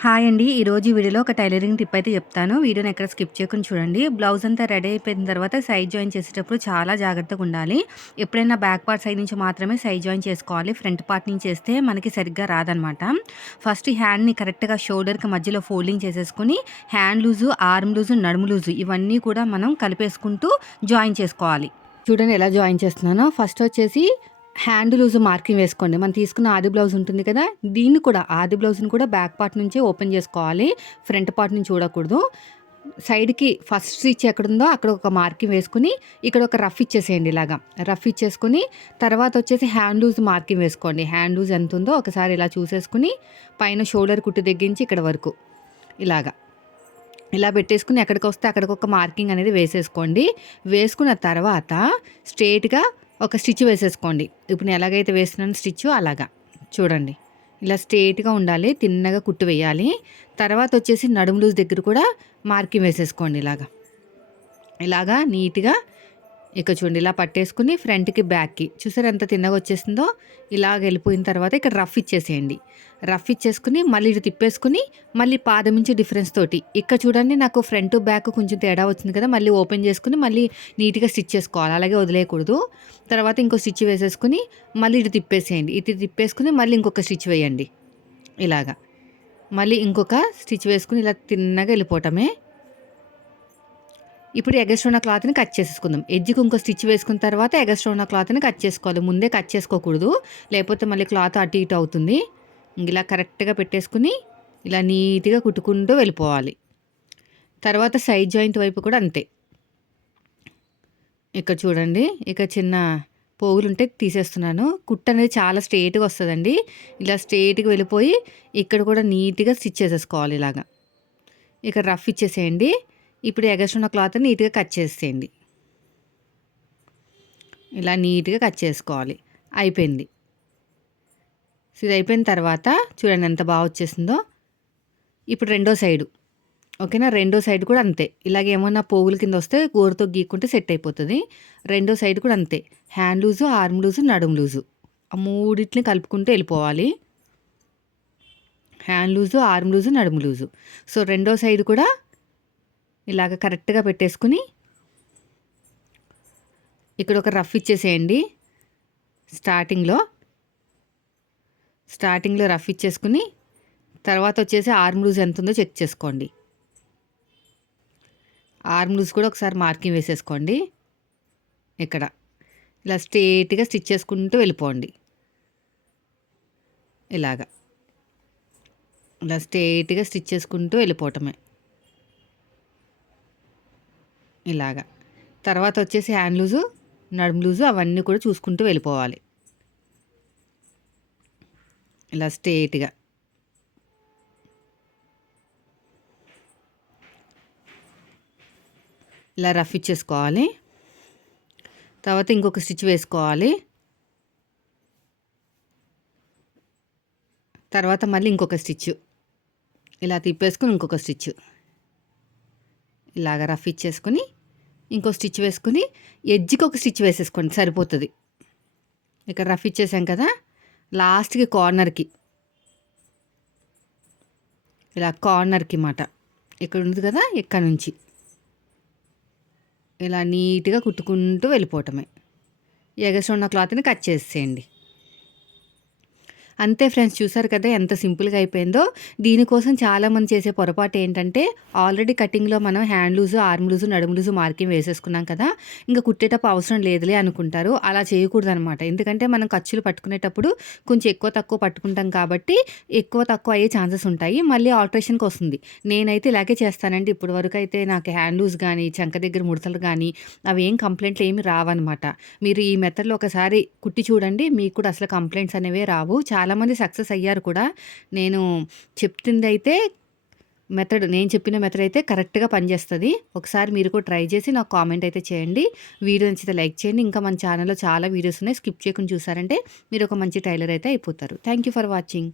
Hi అండి. ఈరోజు వీడియోలో ఒక టైలరింగ్ టిప్ అయితే చెప్తాను. వీడియోని ఎక్కడ స్కిప్ చేయకుండా చూడండి. బ్లౌజ్ అంతా రెడీ అయిపోయిన తర్వాత సైజ్ జాయిన్ చేసేటప్పుడు చాలా జాగ్రత్తగా ఉండాలి. ఎప్పుడైనా బ్యాక్ పార్ట్ సైడ్ నుంచి మాత్రమే సైజ్ జాయిన్ చేసుకోవాలి. ఫ్రంట్ పార్ట్ నుంచి చేస్తే మనకి సరిగ్గా రాదనమాట ఫస్ట్ హ్యాండ్ని కరెక్ట్గా షోల్డర్కి మధ్యలో ఫోల్డింగ్ చేసేసుకుని హ్యాండ్ లూజు ఆర్మ్ లూజు నడుము లూజు ఇవన్నీ కూడా మనం కలిపేసుకుంటూ జాయిన్ చేసుకోవాలి. చూడండి ఎలా జాయిన్ చేస్తున్నానో. ఫస్ట్ వచ్చేసి హ్యాండ్ లూజ్ మార్కింగ్ వేసుకోండి. మనం తీసుకున్న ఆది బ్లౌజ్ ఉంటుంది కదా దీన్ని కూడా ఆది బ్లౌజ్ని కూడా బ్యాక్ పార్ట్ నుంచి ఓపెన్ చేసుకోవాలి. ఫ్రంట్ పార్ట్ నుంచి చూడకూడదు. సైడ్కి ఫస్ట్ స్టిచ్ ఎక్కడుందో అక్కడ ఒక మార్కింగ్ వేసుకుని ఇక్కడ ఒక రఫ్ ఇచ్చేసేయండి ఇలాగా. రఫ్ ఇచ్చేసుకుని తర్వాత వచ్చేసి హ్యాండ్ లూజ్ మార్కింగ్ వేసుకోండి. హ్యాండ్ లూజ్ ఎంత ఉందో ఒకసారి ఇలా చూసేసుకుని పైన షోల్డర్ కుట్టు తగ్గించి ఇక్కడ వరకు ఇలాగా. ఇలా పెట్టేసుకుని ఎక్కడికి వస్తే అక్కడికి ఒక మార్కింగ్ అనేది వేసేసుకోండి. వేసుకున్న తర్వాత స్ట్రేట్గా ఒక స్టిచ్ వేసేసుకోండి. ఇప్పుడు నేను ఎలాగైతే వేస్తున్నాను స్టిచ్ అలాగా. చూడండి. ఇలా స్ట్రేట్గా ఉండాలి తిన్నగా కుట్టు వేయాలి. తర్వాత వచ్చేసి నడుము లూజ్ దగ్గర కూడా మార్కింగ్ వేసేసుకోండి ఇలాగా. ఇలాగా నీట్గా ఇక చూడండి ఇలా పట్టేసుకుని ఫ్రంట్కి బ్యాక్కి చూసారు ఎంత తిన్నగా వచ్చేసిందో? ఇలాగ వెళ్ళిపోయిన తర్వాత ఇక్కడ రఫ్ ఇచ్చేసేయండి. రఫ్ ఇచ్చేసుకుని మళ్ళీ ఇటు తిప్పేసుకుని మళ్ళీ పాదం నుంచి డిఫరెన్స్ తోటి. ఇక్కడ చూడండి నాకు ఫ్రంట్ బ్యాక్ కొంచెం తేడా వచ్చింది కదా మళ్ళీ ఓపెన్ చేసుకుని మళ్ళీ నీట్గా స్టిచ్ చేసుకోవాలి. అలాగే వదిలేయకూడదు. తర్వాత ఇంకో స్టిచ్ వేసేసుకుని మళ్ళీ ఇటు తిప్పేసేయండి. ఇటు తిప్పేసుకుని మళ్ళీ ఇంకొక స్టిచ్ వేయండి. ఇలాగా. మళ్ళీ ఇంకొక స్టిచ్ వేసుకుని ఇలా తిన్నగా వెళ్ళిపోవటమే. ఇప్పుడు ఎగస్ట్రా ఉన్న క్లాత్ని కట్ చేసేసుకుందాం. ఎడ్జ్కి ఇంకో స్టిచ్ వేసుకున్న తర్వాత ఎగస్ట్రోనా ఉన్న క్లాత్ని కట్ చేసుకోవాలి. ముందే కట్ చేసుకోకూడదు. లేకపోతే మళ్ళీ క్లాత్ అటు ఇటు అవుతుంది. ఇలా కరెక్ట్గా పెట్టేసుకుని ఇలా నీట్గా కుట్టుకుంటూ వెళ్ళిపోవాలి. తర్వాత సైడ్ జాయింట్ వైపు కూడా అంతే. ఇక్కడ చూడండి. ఇక చిన్న పోగులు ఉంటే తీసేస్తున్నాను. కుట్ట అనేది చాలా స్ట్రేట్గా వస్తుందండి. ఇలా స్ట్రేట్గా వెళ్ళిపోయి ఇక్కడ కూడా నీట్గా స్టిచ్ చేసేసుకోవాలి ఇలాగా. ఇక రఫ్ ఇచ్చేసేయండి. ఇప్పుడు ఎగస్ట్రున్న క్లాత్ నీట్గా కట్ చేసేయండి. ఇలా నీట్గా కట్ చేసుకోవాలి. అయిపోయింది. సో ఇది అయిపోయిన తర్వాత చూడండి ఎంత బాగా వచ్చేసిందో. ఇప్పుడు రెండో సైడు. ఓకేనా? రెండో సైడ్ కూడా అంతే. ఇలాగ ఏమన్నా పోగుల కింద వస్తే గోరుతో గీక్కుంటే సెట్ అయిపోతుంది. రెండో సైడ్ కూడా అంతే. హ్యాండ్ లూజు ఆర్మ్ లూజు నడుము లూజు. ఆ మూడింటిని కలుపుకుంటూ వెళ్ళిపోవాలి. హ్యాండ్ లూజు ఆర్మ్ లూజు నడుము లూజు. సో రెండో సైడ్ కూడా ఇలాగ కరెక్ట్గా పెట్టేసుకుని ఇక్కడ ఒక రఫ్ ఇచ్చేసేయండి. స్టార్టింగ్లో స్టార్టింగ్లో రఫ్ ఇచ్చేసుకుని తర్వాత వచ్చేసి ఆర్మ్ లూజ్ ఎంత ఉందో చెక్ చేసుకోండి. ఆర్మ్ లూజ్ కూడా ఒకసారి మార్కింగ్ వేసేసుకోండి. ఇక్కడ ఇలా స్ట్రేట్గా స్టిచ్ చేసుకుంటూ వెళ్ళిపోండి. ఇలాగా ఇలా స్ట్రేట్గా స్టిచ్ చేసుకుంటూ వెళ్ళిపోవటమే. ఇలాగా. తర్వాత వచ్చేసి హ్యాండ్ లూజు నడుము లూజు అవన్నీ కూడా చూసుకుంటూ వెళ్ళిపోవాలి. ఇలా స్ట్రేట్గా. ఇలా రఫ్ ఇచ్చేసుకోవాలి. తర్వాత ఇంకొక స్టిచ్ వేసుకోవాలి. తర్వాత మళ్ళీ ఇంకొక స్టిచ్. ఇలా తిప్పేసుకుని ఇంకొక స్టిచ్. ఇలాగ రఫ్ ఇచ్చేసుకొని ఇంకో స్టిచ్ వేసుకుని ఎడ్జ్కి ఒక స్టిచ్ వేసేసుకోండి సరిపోతుంది. ఇక్కడ రఫ్ ఇచ్చేసాం కదా లాస్ట్కి కార్నర్కి. ఇలా కార్నర్కి మాట. ఇక్కడ ఉంది కదా ఇక్కడ నుంచి. ఇలా నీట్గా కుట్టుకుంటూ వెళ్ళిపోవటమే. ఎగసి ఉన్న క్లాత్ని కట్ చేసేయండి. అంతే ఫ్రెండ్స్ చూసారు కదా ఎంత సింపుల్గా అయిపోయిందో. దీనికోసం చాలామంది చేసే పొరపాటు ఏంటంటే ఆల్రెడీ కటింగ్లో మనం హ్యాండ్ లూజు ఆర్మ్ లూజు నడుము లూజు మార్కింగ్ వేసేసుకున్నాం కదా ఇంకా కుట్టేటప్పుడు అవసరం లేదులే అనుకుంటారు. అలా చేయకూడదు అనమాట ఎందుకంటే మనం ఖర్చులు పట్టుకునేటప్పుడు కొంచెం ఎక్కువ తక్కువ పట్టుకుంటాం కాబట్టి ఎక్కువ తక్కువ అయ్యే ఛాన్సెస్ ఉంటాయి. మళ్ళీ ఆల్టరేషన్కి వస్తుంది. నేనైతే ఇలాగే చేస్తానండి. ఇప్పటి వరకు అయితే నాకు హ్యాండ్ లూజ్ కానీ చంక దగ్గర ముడతలు కానీ అవి ఏం కంప్లైంట్లు ఏమి రావన్నమాట. మీరు ఈ మెథడ్లో ఒకసారి కుట్టి చూడండి. మీకు కూడా అసలు కంప్లైంట్స్ అనేవి రావు. చాలా చాలామంది సక్సెస్ అయ్యారు కూడా. నేను చెప్తుంది అయితే మెథడ్ నేను చెప్పిన మెథడ్ అయితే కరెక్ట్గా పనిచేస్తుంది. ఒకసారి మీరు కూడా ట్రై చేసి నాకు కామెంట్ అయితే చేయండి. వీడియో నచ్చితే లైక్ చేయండి. ఇంకా మన ఛానల్లో చాలా వీడియోస్ ఉన్నాయి. స్కిప్ చేయకుండా చూసారంటే మీరు ఒక మంచి టైలర్ అయితే అయిపోతారు. Thank you for watching.